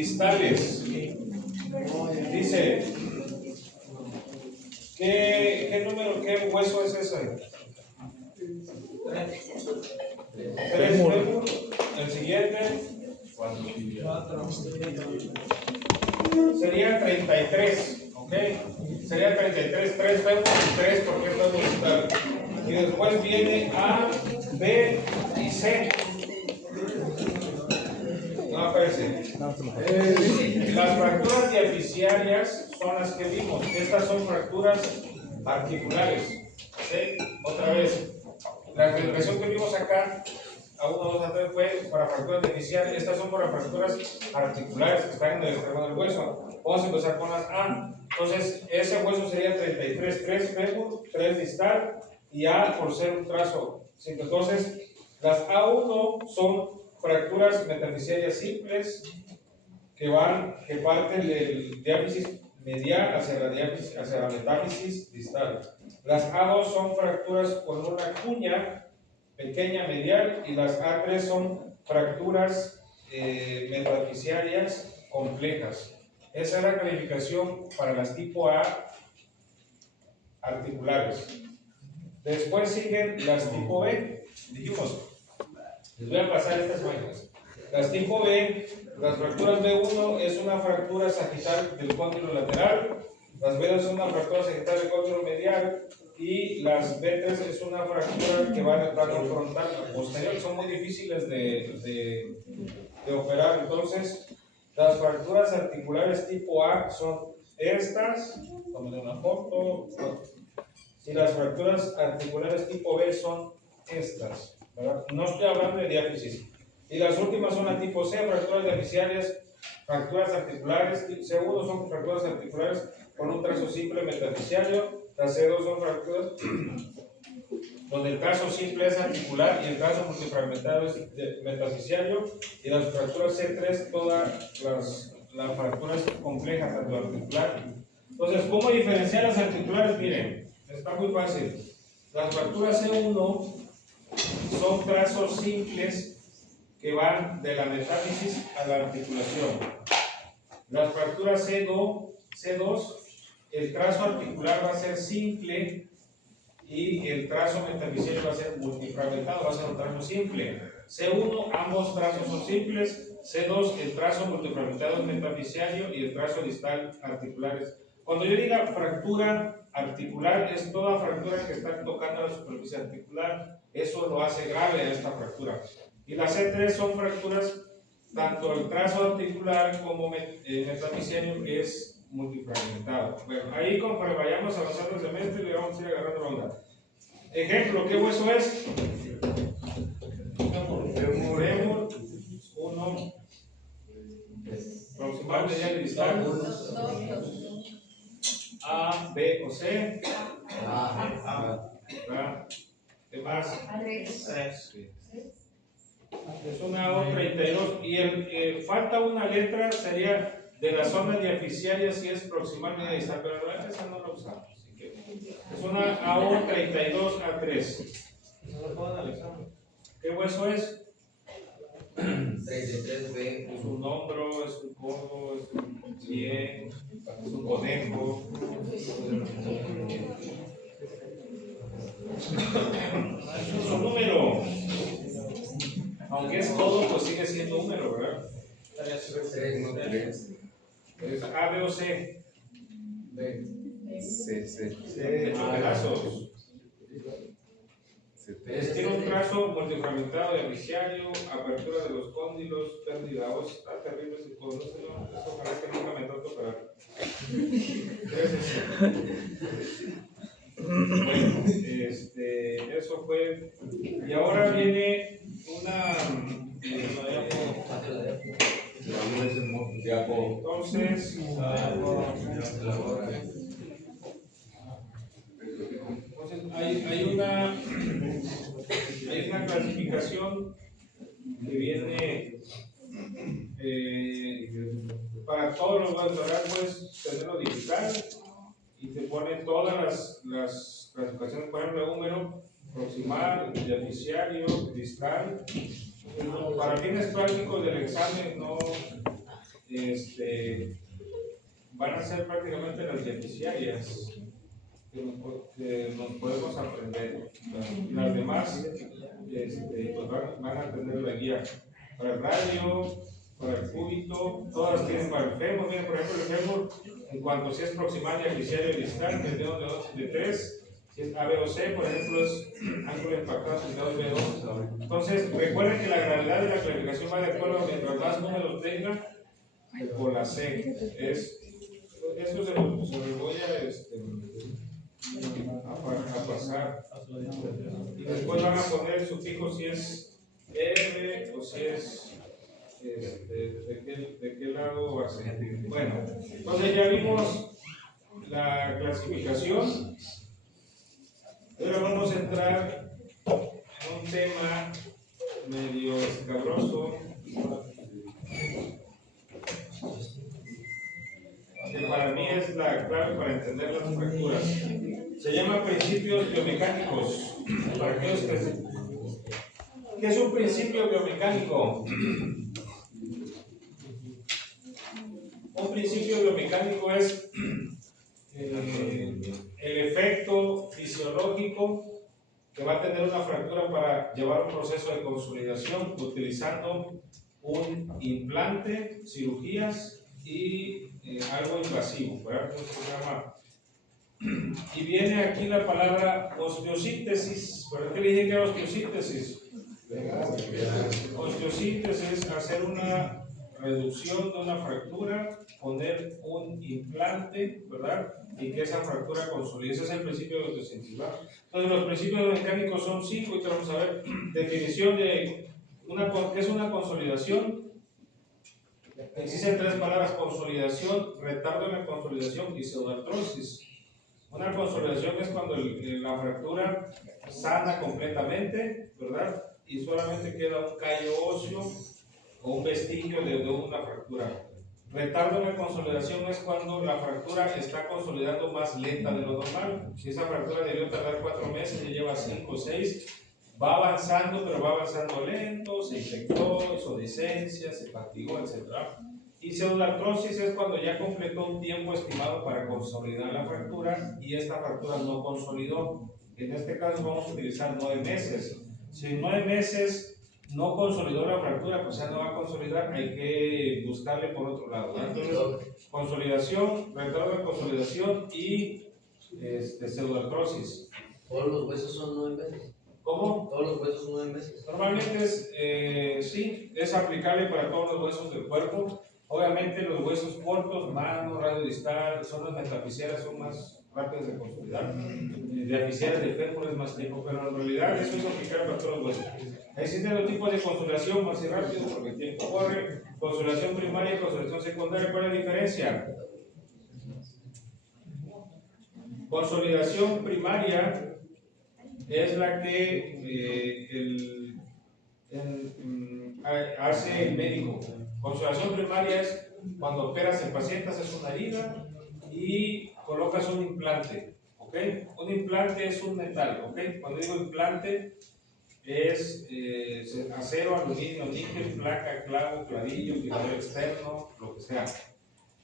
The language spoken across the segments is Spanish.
distales. Dice, ¿qué número, qué hueso es ese? 3 fémur. El siguiente sería 33, ¿ok? Sería 33, 3 fémur y 3 porque es fémur distal. Y después viene A, B y C. No aparece. Las fracturas diaficiarias son las que vimos. Estas son fracturas articulares. ¿Sí? Otra vez, la expresión que vimos acá, a 1, 2, a 3, fue para fracturas diaficiarias. Estas son para fracturas articulares que están en el extremo del hueso. Vamos a empezar con las A. Entonces, ese hueso sería 33, 3 fémur, 3 distal y A por ser un trazo. Entonces, las A1 son fracturas metafisiarias simples que parten del diáfisis medial hacia la metáfisis distal. Las A2 son fracturas con una cuña pequeña medial y las A3 son fracturas metafisiarias complejas. Esa es la calificación para las tipo A articulares. Después siguen las tipo B. Dijimos, les voy a pasar estas imágenes. Las tipo B, las fracturas B1 es una fractura sagital del cóndilo lateral, las B2 son una fractura sagital del cóndilo medial y las B3 es una fractura que va del plano frontal a posterior. Son muy difíciles de operar. Entonces, las fracturas articulares tipo A son estas, tomen una foto, y las fracturas articulares tipo B son estas, ¿verdad? No estoy hablando de diáfisis. Y las últimas son la tipo C, fracturas diaficiarias, fracturas articulares. C1 son fracturas articulares con un trazo simple metafisiario. Las C2 son fracturas donde el trazo simple es articular y el trazo multifragmentado es metafisiario. Y las fracturas C3, todas las fracturas complejas, tanto articular. Entonces, ¿cómo diferenciar las articulares? Miren, está muy fácil. Las fracturas C1 son trazos simples que van de la metáfisis a la articulación. Las fracturas C2, el trazo articular va a ser simple y el trazo metafisiario va a ser multifragmentado, va a ser un trazo simple. C1, ambos trazos son simples. C2, el trazo multifragmentado es metafisiario y el trazo distal articular es. Cuando yo diga fractura articular, es toda fractura que está tocando la superficie articular. Eso lo hace grave a esta fractura. Y las C3 son fracturas, tanto el trazo articular como metafisiario es multifragmentado. Bueno, ahí conforme vayamos avanzando el semestre le vamos a ir agarrando la onda. Ejemplo, ¿qué hueso es? Fémur 1, proximal medial y distal. A, B o C. ¿Qué más? 3. Es una O32 y falta una letra, sería de la zona diaficiaria si es proximal medial y distal, pero esa no la usamos. Así que es una AO32 A3. No lo puedo analizar. ¿Qué hueso es? 33B. Es un hombro, es un codo, es un pie, es un conejo. Es un número. Aunque es codo, pues sigue siendo un número, ¿verdad? 3. Es A, B o C. B. C. De hecho, pedazos. Tiene un trazo multifragmentado de diaficiario, apertura de los cóndilos, pérdida ósea. Está terrible ese codo. Eso ojalá que nunca me toque operar. Bueno, eso fue. Y ahora viene una. Entonces, hay una clasificación que viene para todos los valores, puedes tenerlo digital y te pone todas las clasificaciones, por ejemplo, húmero, proximal, diaficiario, distal. Para fines prácticos del examen no van a ser prácticamente las beneficiarias que nos podemos aprender. Las demás pues van a tener la guía para el radio, para el cúbito, todas tienen para el fémur. Miren, por ejemplo, el fémur, en cuanto si es proximal, diaficiario y distal, el dedo de 3. Si es A, B o C, por ejemplo, es ángulo impactado, el dedo B2. Entonces, recuerden que la gravedad de la clasificación va de acuerdo, mientras más números tenga, por la C. Eso se lo voy a pasar. Y después van a poner el sufijo si es R o si es de qué lado va a ser. Bueno, entonces ya vimos la clasificación. Ahora vamos a entrar en un tema medio escabroso, que para mí es la clave para entender las fracturas. Se llama principios biomecánicos. Para aquellos ¿qué es un principio biomecánico? Un principio biomecánico es el efecto fisiológico que va a tener una fractura para llevar un proceso de consolidación utilizando un implante, cirugías y algo invasivo, ¿verdad? Eso se llama. Y viene aquí la palabra osteosíntesis. ¿Por qué le dije que era osteosíntesis? Osteosíntesis es hacer una reducción de una fractura, poner un implante, ¿verdad? Y que esa fractura consolide. Ese es el principio de osteosíntesis, ¿verdad? Entonces, los principios mecánicos son 5. Y vamos a ver definición de ¿qué es una consolidación? Existen 3 palabras: consolidación, retardo en la consolidación y pseudoartrosis. Una consolidación es cuando la fractura sana completamente, ¿verdad? Y solamente queda un callo óseo o un vestigio de una fractura. Retardo en la consolidación es cuando la fractura está consolidando más lenta de lo normal. Si esa fractura debió tardar 4 meses y lleva 5 o 6, va avanzando, pero va avanzando lento, se infectó, hizo discencia, se fatigó, etc. Y pseudoartrosis es cuando ya completó un tiempo estimado para consolidar la fractura y esta fractura no consolidó. En este caso vamos a utilizar 9 meses. Si en 9 meses no consolidó la fractura, pues ya no va a consolidar, hay que buscarle por otro lado. Entonces, consolidación, retardo de consolidación y pseudoartrosis. ¿Todos los huesos son 9 meses? ¿Cómo? ¿Todos los huesos son 9 meses? Normalmente sí, es aplicable para todos los huesos del cuerpo. Obviamente los huesos cortos, mano, radio distal, zonas metafisciales son más rápidas de consolidar. Diaficiales de fémur es más tiempo, pero en realidad eso es aplicable para todos los huesos. Existen dos tipos de consolidación, más rápido porque el tiempo corre. Consolidación primaria y consolidación secundaria. ¿Cuál es la diferencia? Consolidación primaria es la que hace el médico. Consolidación primaria es cuando operas el paciente, haces una herida y colocas un implante, ¿ok? Un implante es un metal, ¿ok? Cuando digo implante es acero, aluminio, níquel, placa, clavo, clavillo, fijador externo, lo que sea.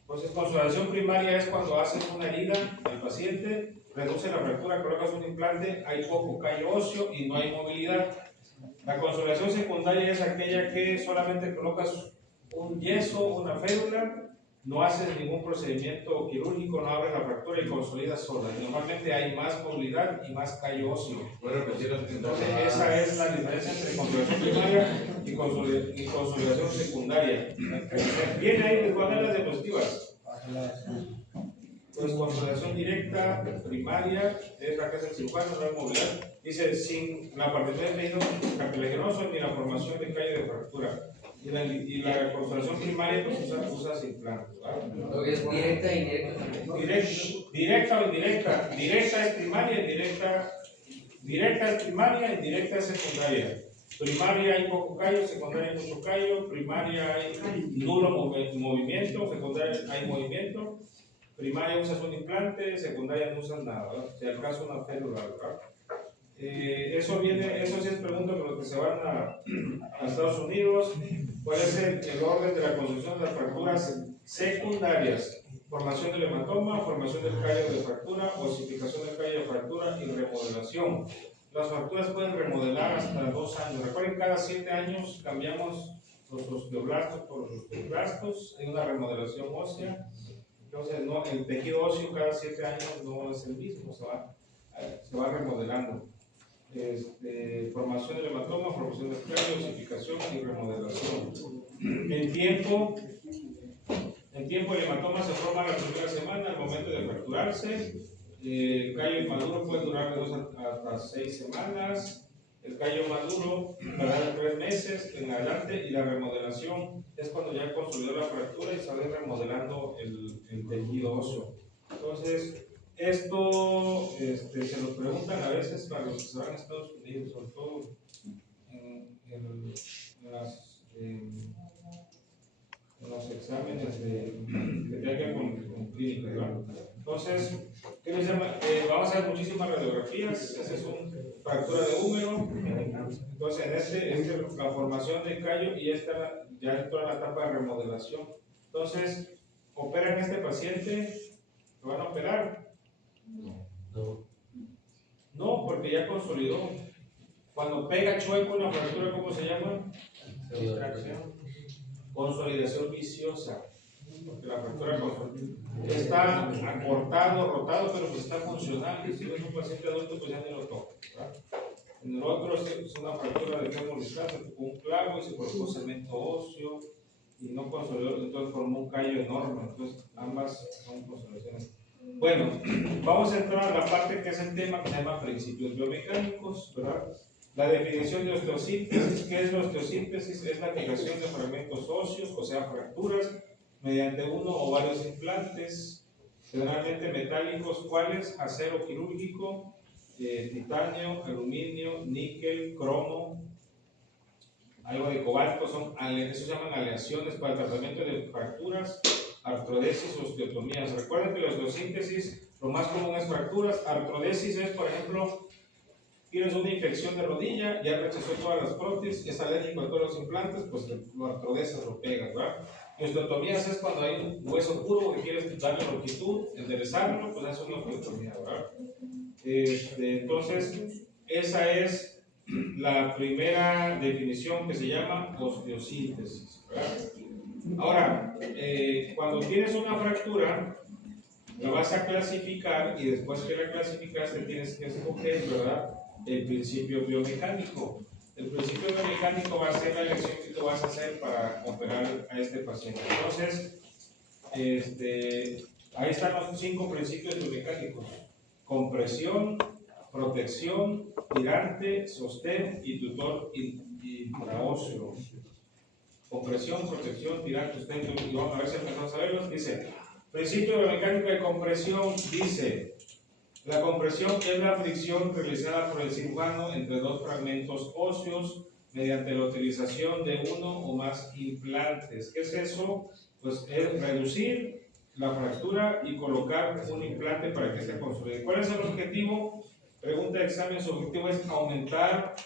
Entonces, consolidación primaria es cuando haces una herida al paciente, reduce la fractura, colocas un implante, hay poco callo óseo y no hay movilidad. La consolidación secundaria es aquella que solamente colocas un yeso, una férula, no haces ningún procedimiento quirúrgico, no abres la fractura y consolidas sola. Y normalmente hay más movilidad y más callo óseo. Entonces esa es la diferencia entre consolidación primaria y consolidación secundaria. Viene ahí, les voy a dar las diapositivas. Entonces, consolidación directa primaria es la que hace el cirujano, no hay movilidad. Dice, sin la partición de tejido cartilaginoso ni la formación de callo de fractura. Y la consolidación primaria, pues usas implantes. ¿Vale? Es directa e indirecta también. Directa o indirecta. Directa es primaria, directa es primaria, indirecta es secundaria. Primaria hay poco callo, secundaria hay mucho callo, primaria hay nulo movimiento, secundaria hay movimiento. Primaria usas un implante, secundaria no usas nada, ¿verdad? Si al caso una férula, ¿verdad? Eso sí es pregunta para los que se van a Estados Unidos. ¿Cuál es el orden de la construcción de las fracturas secundarias: formación del hematoma, formación del callo de fractura, osificación del callo de fractura y remodelación. Las fracturas pueden remodelar hasta 2 años. Recuerden, cada 7 años cambiamos los osteoblastos por los osteoclastos, hay una remodelación ósea. Entonces, no, el tejido óseo cada 7 años no es el mismo, se va remodelando. Formación del hematoma, formación del callo, osificación y remodelación. En tiempo el hematoma se forma la primera semana al momento de fracturarse. El callo inmaduro puede durar de 2 hasta 6 semanas. El callo maduro durará de 3 meses en adelante, y la remodelación es cuando ya consolidó la fractura y se va remodelando el tejido óseo. Entonces, esto se lo preguntan a veces para los que se van a Estados Unidos, sobre todo en los exámenes que tengan con clínica, ¿verdad? Entonces, ¿qué les llama? Vamos a hacer muchísimas radiografías. Esa es una fractura de húmero. Entonces, la formación del callo, y esta ya entró en la etapa de remodelación. Entonces, ¿operan a este paciente? ¿Lo van a operar? No, porque ya consolidó. Cuando pega chueco una fractura, ¿cómo se llama? Consolidación viciosa. Porque la fractura está acortado, rotado, pero pues está funcional. Y si es un paciente adulto, pues ya ni lo toca, ¿verdad? En el otro es una fractura de fémur distal, se tocó un clavo y se colocó cemento óseo y no consolidó, entonces formó un callo enorme. Entonces, ambas son consolidaciones. Bueno, vamos a entrar a la parte que es el tema que se llama principios biomecánicos, ¿verdad? La definición de osteosíntesis. ¿Qué es la osteosíntesis? Es la fijación de fragmentos óseos, o sea, fracturas, mediante uno o varios implantes, generalmente metálicos, ¿cuáles? Acero quirúrgico, titanio, aluminio, níquel, cromo, algo de cobalto. Eso se llaman aleaciones para el tratamiento de fracturas, artrodesis, osteotomías. Recuerden que la osteosíntesis, lo más común es fracturas. Artrodesis es, por ejemplo, tienes una infección de rodilla, ya rechazó todas las prótesis, es alérgico a todos los implantes, pues lo artrodesas, lo pegas, ¿verdad? Y osteotomías es cuando hay un hueso puro que quieres darle longitud, enderezarlo, pues eso es una osteotomía, ¿verdad? Entonces, esa es la primera definición, que se llama osteosíntesis, ¿verdad? Ahora, cuando tienes una fractura, la vas a clasificar, y después que la clasificaste tienes que escoger, ¿verdad?, el principio biomecánico. El principio biomecánico va a ser la elección que tú vas a hacer para operar a este paciente. Entonces, ahí están los 5 principios biomecánicos: compresión, protección, tirante, sostén y tutor intraóseo. Compresión, protección, tirante, sostén, y vamos a ver si empezamos a verlos. Dice, principio biomecánico de compresión, dice: la compresión es la fricción realizada por el cirujano entre 2 fragmentos óseos mediante la utilización de uno o más implantes. ¿Qué es eso? Pues es reducir la fractura y colocar un implante para que se consolide. ¿Cuál es el objetivo? Pregunta de examen. Su objetivo es aumentar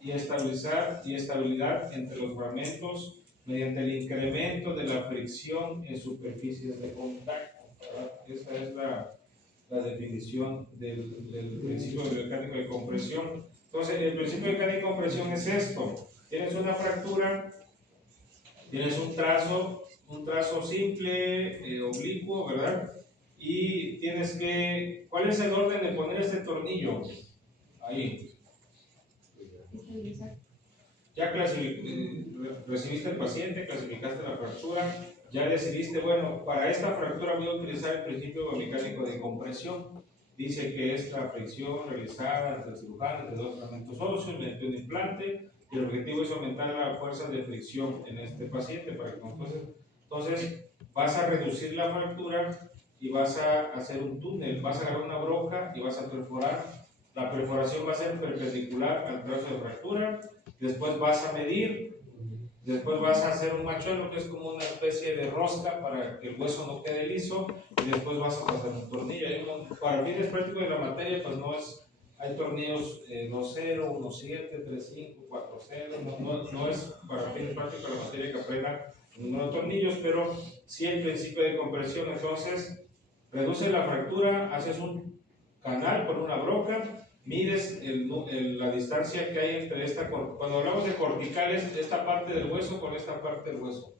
y estabilidad entre los fragmentos mediante el incremento de la fricción en superficies de contacto, ¿verdad? Esa es la definición del principio biomecánico de compresión. Entonces, el principio biomecánico de compresión es esto: tienes una fractura, tienes un trazo simple, oblicuo, ¿verdad? Y tienes que, ¿cuál es el orden de poner este tornillo? Ahí. Ya recibiste el paciente, clasificaste la fractura, ya decidiste, bueno, para esta fractura voy a utilizar el principio biomecánico de compresión. Dice que es la fricción realizada entre el cirujano entre 2 fragmentos óseos mediante un implante, y el objetivo es aumentar la fuerza de fricción en este paciente para que entonces vas a reducir la fractura y vas a hacer un túnel, vas a agarrar una broca y vas a perforar. La perforación va a ser perpendicular al trazo de fractura. Después vas a medir, después vas a hacer un machuelo, que es como una especie de rosca para que el hueso no quede liso, y después vas a pasar un tornillo. Para fines prácticos de la materia, pues hay tornillos 2.0, 1.7, 3.5, 4.0, no es para fines prácticos de la materia que aprendan número de tornillos, pero sí el principio de compresión. Entonces, reduces la fractura, haces un canal con una broca, mides la distancia que hay entre esta, cuando hablamos de corticales, esta parte del hueso con esta parte del hueso.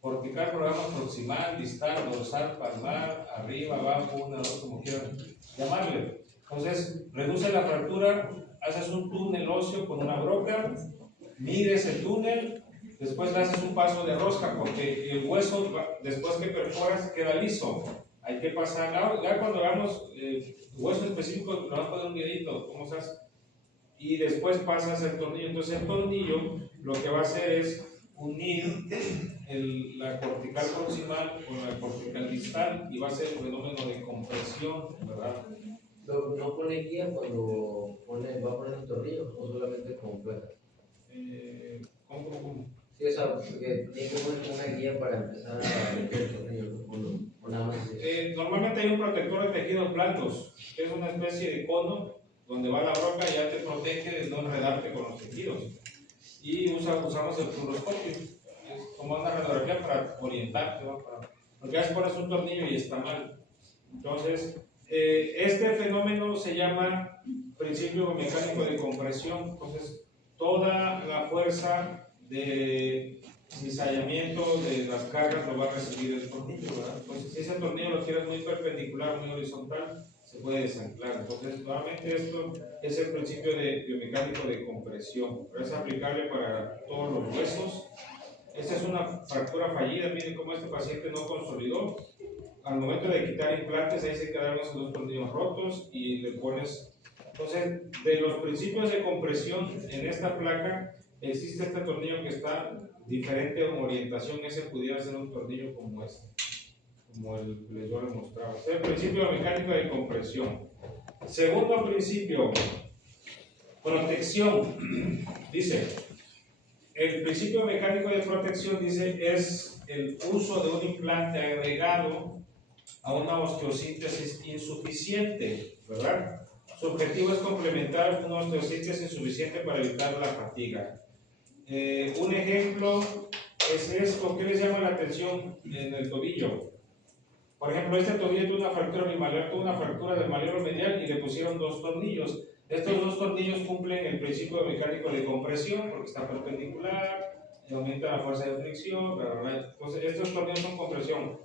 Cortical, programa proximal, distal, dorsal, palmar, arriba, abajo, una, dos, como quieran llamarle. Entonces, reduce la fractura, haces un túnel óseo con una broca, mides el túnel, después le haces un paso de rosca, porque el hueso, después que perforas, queda liso. Hay que pasar, ya cuando hagamos hueso específico, le vamos a poner un videito, ¿cómo se hace? Y después pasas el tornillo. Entonces, el tornillo lo que va a hacer es unir la cortical proximal con la cortical distal y va a ser el fenómeno de compresión, ¿verdad? ¿No pone guía cuando va a poner el tornillo o solamente con placas? ¿Cómo? Sí, o sea, porque tiene que poner una guía para empezar a meter el tornillo, o nada más. Normalmente hay un protector de tejidos blandos, que es una especie de cono donde va la broca y ya te protege de no enredarte con los tejidos. Y usamos el fluoroscopio, es como una radiografía para orientarte, ¿no? Porque a veces pones un tornillo y está mal. Entonces, este fenómeno se llama principio mecánico de compresión. Entonces, toda la fuerza de cizallamiento de las cargas lo va a recibir el tornillo, ¿verdad? Entonces, si ese tornillo lo quieres muy perpendicular, muy horizontal, se puede desanclar. Entonces, nuevamente esto es el principio de biomecánico de compresión, pero es aplicable para todos los huesos. Esta es una fractura fallida, miren cómo este paciente no consolidó. Al momento de quitar implantes, ahí se quedaron esos dos tornillos rotos y le pones. Entonces, de los principios de compresión en esta placa, existe este tornillo que está diferente en orientación. Ese pudiera ser un tornillo como este, como el que yo les mostraba. Es el principio mecánico de compresión. Segundo principio, protección. Dice, el principio mecánico de protección dice es el uso de un implante agregado a una osteosíntesis insuficiente, ¿verdad? Su objetivo es complementar una osteosíntesis insuficiente para evitar la fatiga. Un ejemplo es esto. ¿Qué les llama la atención en el tobillo? Por ejemplo, este tobillo tuvo una fractura bimalar, tuvo una fractura del malleolo medial y le pusieron dos tornillos. Estos dos tornillos cumplen el principio mecánico de compresión porque está perpendicular, aumenta la fuerza de fricción, bla, bla, bla. Entonces, estos tornillos son compresión.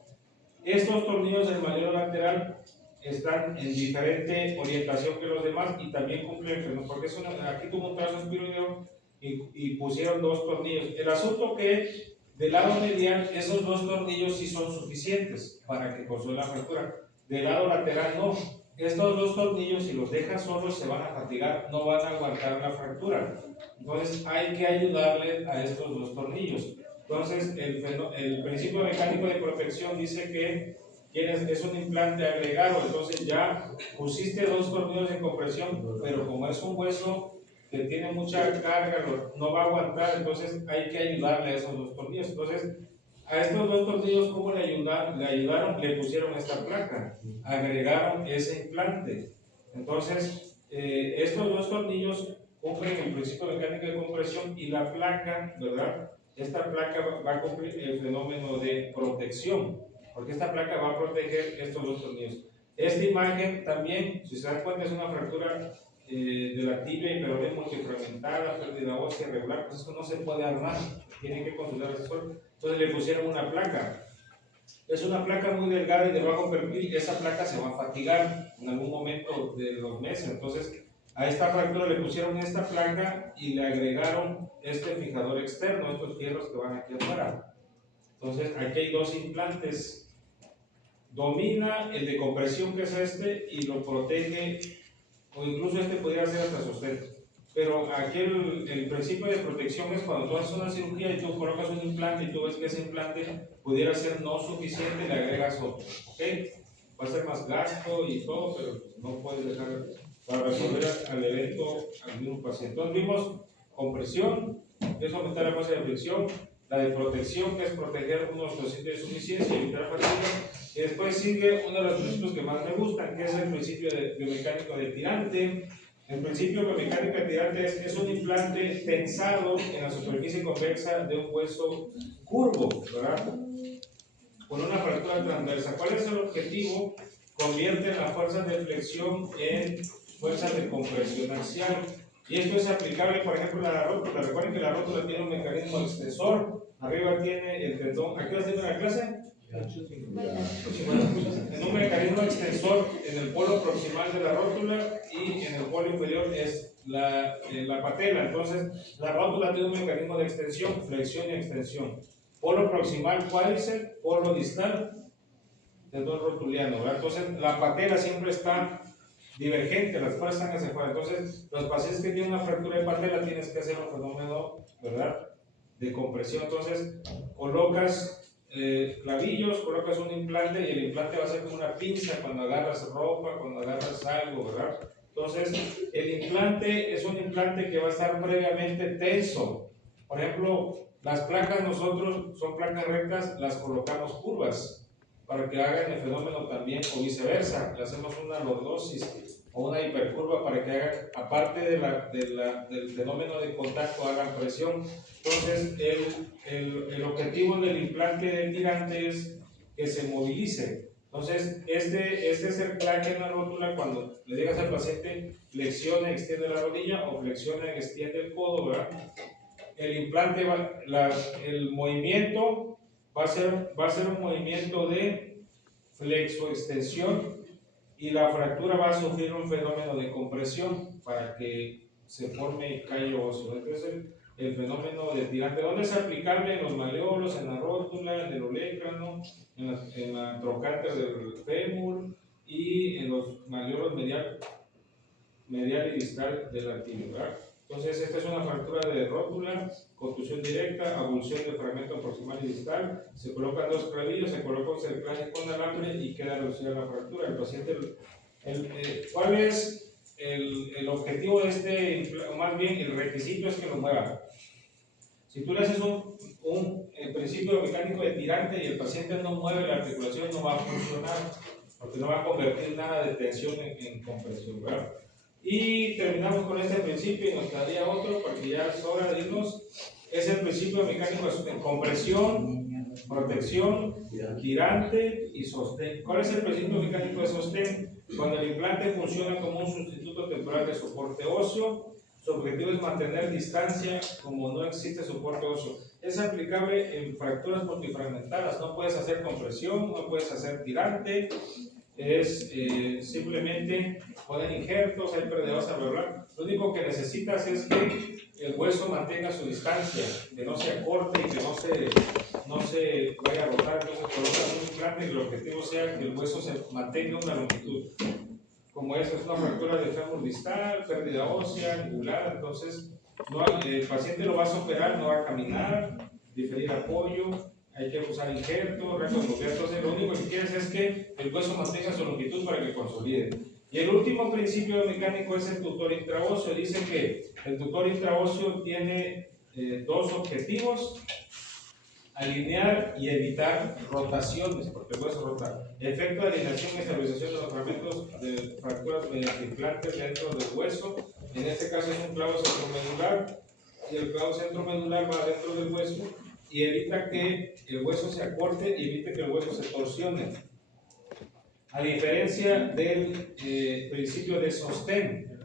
Estos tornillos del malleolo lateral están en diferente orientación que los demás y también cumplen, porque aquí tuvo un trazo espiroideo y pusieron dos tornillos. El asunto que del lado medial, esos dos tornillos sí son suficientes para que consuele la fractura. Del lado lateral no. Estos dos tornillos, si los dejas solos, se van a fatigar, no van a aguantar la fractura. Entonces hay que ayudarle a estos dos tornillos. Entonces, el principio mecánico de protección dice que es un implante agregado, entonces ya pusiste dos tornillos de compresión, pero como es un hueso que tiene mucha carga, no va a aguantar, entonces hay que ayudarle a esos dos tornillos. Entonces, a estos dos tornillos, ¿cómo le ayudaron? Le pusieron esta placa, agregaron ese implante. Entonces, estos dos tornillos cumplen el principio mecánico de compresión y la placa, ¿verdad? Esta placa va a cumplir el fenómeno de protección, porque esta placa va a proteger estos dos tornillos. Esta imagen también, si se dan cuenta, es una fractura de la tibia y peroné multifragmentada, pérdida ósea irregular, pues eso no se puede armar, tienen que consultar al asesor. Entonces le pusieron una placa. Es una placa muy delgada y de bajo perfil, y esa placa se va a fatigar en algún momento de los meses. Entonces, a esta fractura le pusieron esta placa y le agregaron este fijador externo, estos fierros que van aquí afuera. Entonces, aquí hay dos implantes. Domina el de compresión, que es este, y lo protege, o incluso este podría ser hasta sostén. Pero aquí el principio de protección es cuando tú haces una cirugía y tú colocas un implante y tú ves que ese implante pudiera ser no suficiente, le agregas otro, ¿ok? Va a ser más gasto y todo, pero no puedes dejar para resolver al evento al mismo paciente. Entonces vimos compresión, que es aumentar la fuerza de fricción, la de protección, que es proteger unos osteocitos de insuficiencia y evitar fatiga, y después sigue uno de los principios que más me gustan, que es el principio de biomecánico de tirante, El principio de mecánica tirante es un implante tensado en la superficie convexa de un hueso curvo, ¿verdad? Con una fractura transversa. ¿Cuál es el objetivo? Convierte las fuerzas de flexión en fuerzas de compresión axial. Y esto es aplicable, por ejemplo, a la rótula. Recuerden que la rótula tiene un mecanismo extensor. Arriba tiene el tendón. ¿A qué hora tiene la clase? En un mecanismo extensor en el polo proximal de la rótula y en el polo inferior es la patela. Entonces, la rótula tiene un mecanismo de extensión, flexión y extensión. Polo proximal cuádriceps, polo distal tendón rotuliano, ¿verdad? Entonces, la patela siempre está divergente, las fuerzas están hacia afuera. Entonces, los pacientes que tienen una fractura de patela tienes que hacer un fenómeno, ¿verdad?, de compresión. Entonces, colocas clavillos, colocas un implante y el implante va a ser como una pinza cuando agarras ropa, cuando agarras algo, ¿verdad? Entonces, el implante es un implante que va a estar previamente tenso. Por ejemplo, las placas nosotros son placas rectas, las colocamos curvas para que hagan el fenómeno también, o viceversa, le hacemos una lordosis o una hipercurva para que hagan, aparte del fenómeno de contacto, hagan presión. Entonces, el objetivo del implante del tirante es que se movilice. Entonces, este es el plaque en la rótula. Cuando le digas al paciente, flexiona, extiende la rodilla, o flexiona, extiende el codo, ¿verdad? El implante, el movimiento va a ser un movimiento de flexo-extensión y la fractura va a sufrir un fenómeno de compresión para que se forme callo óseo. Entonces, el fenómeno de tirante, ¿dónde es aplicable? En los maleolos, en la rótula, en el olecrano, en la trocánter del fémur y en los maleolos medial y distal del articular. Entonces, esta es una fractura de rótula, contusión directa, abulsión de fragmento proximal y distal. Se colocan dos clavillos, se coloca un cerclaje con alambre y queda reducida la fractura. El paciente, ¿cuál es el objetivo de este? O más bien, el requisito es que lo mueva. Si tú le haces un principio mecánico de tirante y el paciente no mueve la articulación, no va a funcionar, porque no va a convertir nada de tensión en compresión, ¿verdad? Y terminamos con este principio y nos quedaría otro porque ya es hora de irnos. Es el principio mecánico de compresión, protección, tirante y sostén. ¿Cuál es el principio mecánico de sostén? Cuando el implante funciona como un sustituto temporal de soporte óseo, su objetivo es mantener distancia como no existe soporte óseo. Es aplicable en fracturas multifragmentadas. No puedes hacer compresión, no puedes hacer tirante. Es simplemente poner injertos, hay perdedores a hablar. Lo único que necesitas es que el hueso mantenga su distancia, que no se acorte y que no se vaya a rotar. Entonces colocas un implante y el objetivo sea que el hueso se mantenga una longitud. Como esa es una fractura de fémur distal, pérdida ósea, angular, entonces el paciente lo vas a operar, no va a caminar, diferir apoyo, hay que usar injertos, reconstruir. Entonces lo único que quieres es que el hueso mantenga su longitud para que consolide. Y el último principio mecánico es el tutor intraóseo. Dice que el tutor intraóseo tiene dos objetivos: alinear y evitar rotaciones, porque el hueso rota. Efecto de alineación y estabilización de los fragmentos de fracturas mediante implantes dentro del hueso. En este caso es un clavo centromedular, y el clavo centromedular va dentro del hueso y evita que el hueso se acorte y evite que el hueso se torsione. A diferencia del principio de sostén.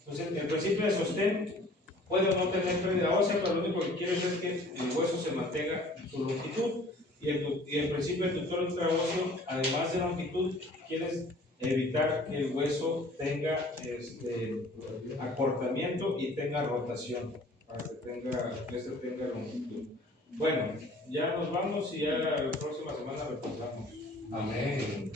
Entonces, el principio de sostén puede no tener pérdida ósea, pero lo único que quieres es que el hueso se mantenga su longitud. Y el principio del tutor intraóseo, además de longitud, quieres evitar que el hueso tenga acortamiento y tenga rotación, para que tenga longitud. Bueno, ya nos vamos y ya la próxima semana retomamos. Amén.